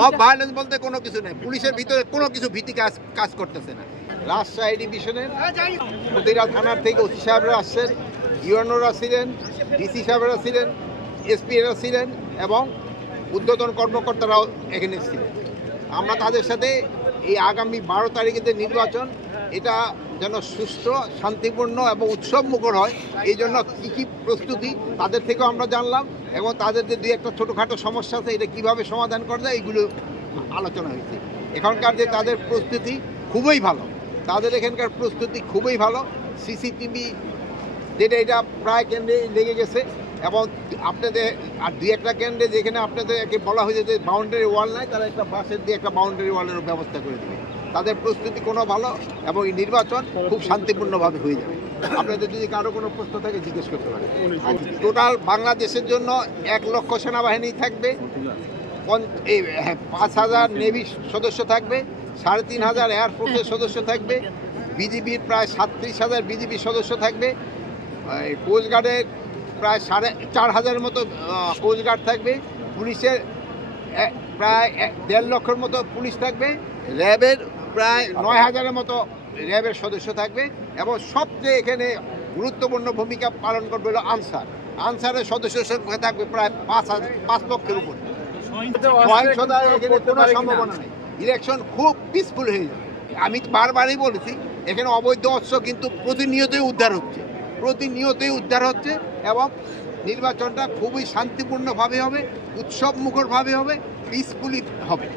Mob violence বলতে কোনো কিছু নেই, পুলিশের ভিতরে কোনো কিছু ভীতি কাজ করতেছে না। রাজশাহী ডিভিশনের প্রতিটা থানার থেকে ওসি সাহেবরা আসছেন, ইউএনওরা ছিলেন, ডিসি সাহেবরা ছিলেন, এসপিরা ছিলেন এবং ঊর্ধ্বতন কর্মকর্তারাও এখানে ছিলেন। আমরা তাদের সাথে এই আগামী 12 তারিখে যে নির্বাচন, এটা যেন সুষ্ঠু, শান্তিপূর্ণ এবং উৎসবমুখর হয়, এই জন্য কী কী প্রস্তুতি তাদের থেকেও আমরা জানলাম এবং তাদের যে দুই একটা ছোটোখাটো সমস্যা আছে এটা কীভাবে সমাধান করা যায় এইগুলো আলোচনা হয়েছে। এখানকার যে তাদের প্রস্তুতি খুবই ভালো, তাদের এখানকার প্রস্তুতি খুবই ভালো। সিসিটিভি যেটা এটা প্রায় কেন্দ্রে লেগে গেছে এবং আপনাদের আর দুই একটা কেন্দ্রে যেখানে আপনাদেরকে বলা হয়েছে যে বাউন্ডারি ওয়াল নাই, তারা একটা বাসের দিয়ে একটা বাউন্ডারি ওয়ালেরও ব্যবস্থা করে দেবে। তাদের প্রস্তুতি কোনো ভালো এবং এই নির্বাচন খুব শান্তিপূর্ণভাবে হয়ে যাবে। আপনাদের যদি কারো কোনো প্রশ্ন থাকে জিজ্ঞেস করতে পারেন। টোটাল বাংলাদেশের জন্য 1 লক্ষ সেনাবাহিনী থাকবে, 5,000 নেভি সদস্য থাকবে, 3,500 এয়ারফোর্সের সদস্য থাকবে, বিজিবির প্রায় 37,000 বিজিবি সদস্য থাকবে, কোস্টগার্ডের প্রায় 4,500 মতো কোস্টগার্ড থাকবে, পুলিশের প্রায় 1.5 লক্ষের মতো পুলিশ থাকবে, র্যাবের প্রায় 9,000-এর মতো র্যাবের সদস্য থাকবে এবং সবচেয়ে এখানে গুরুত্বপূর্ণ ভূমিকা পালন করবে হলো আনসারের সদস্য সংখ্যা থাকবে প্রায় 5 লক্ষের উপরে। সহিংসতার এখানে কোনো সম্ভাবনা নেই, ইলেকশন খুব পিসফুল হয়ে যাবে। আমি বারবারই বলেছি এখানে অবৈধ অস্ত্র কিন্তু প্রতিনিয়তই উদ্ধার হচ্ছে এবং নির্বাচনটা খুবই শান্তিপূর্ণভাবে হবে, উৎসবমুখরভাবে হবে, পিসফুলি হবে।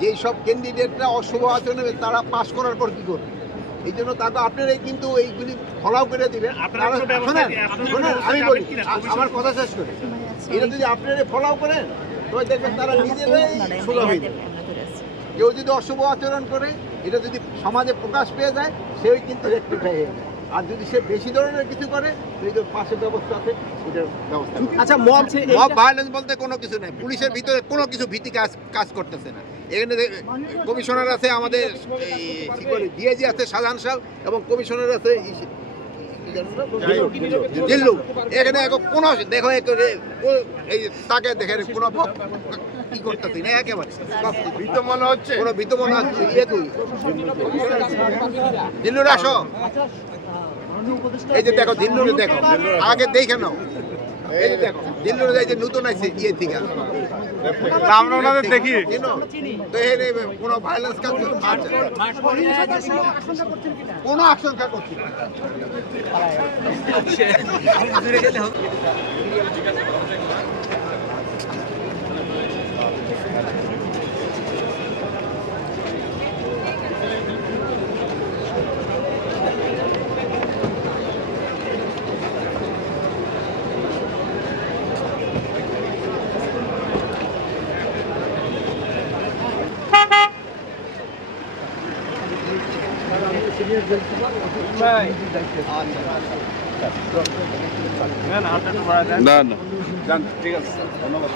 যেই সব ক্যান্ডিডেটরা অশুভ আচরণ নেবে তারা পাস করার পর কী করবে, এই জন্য তাকে আপনারাই কিন্তু এইগুলি ফলাও করে দেবেন। আমি বলি, আমার কথা শেষ করে, এটা যদি আপনারা ফলাও করেন তবে দেখবেন তারা নিজেরাই সোজা হয়ে যাবে। কেউ যদি অশুভ আচরণ করে এটা যদি সমাজে প্রকাশ পেয়ে যায় সেই কিন্তু রেক্টিফাই হয়ে যায়, আর যদি সে বেশি ধরনের কিছু করে সেই যে পাশে ব্যবস্থা আছে ওটার ব্যবস্থা। আচ্ছা, মব ভায়োলেন্স বলতে কোনো কিছু নেই, পুলিশের ভিতরে কোনো কিছু ভীতি কাজ করতেছে না। এখানে কমিশনার আছে আমাদের ডিআইজি আছে শাহজাহান সাহেব এবং কমিশনার আছে জিল্লু। এখানে কোনো দেখো এই তাকে দেখে কোনো কি করতেছি না, একেবারে ভীত মনে হচ্ছে, কোনো ভীত মনে হচ্ছে। জিল্লুর আসো, এই যে দেখো দিল্লুরে দেখো, আগে দেখে নাও, এই যে দেখো দিল্লুরে এই যে নতুন আছে ইয়ে থেকে আমরা ওনাদের দেখি তো এখানে কোনো ভায়োলেন্স কাজ কোনো আশঙ্কা করছি না। না ঠিক আছে, ধন্যবাদ।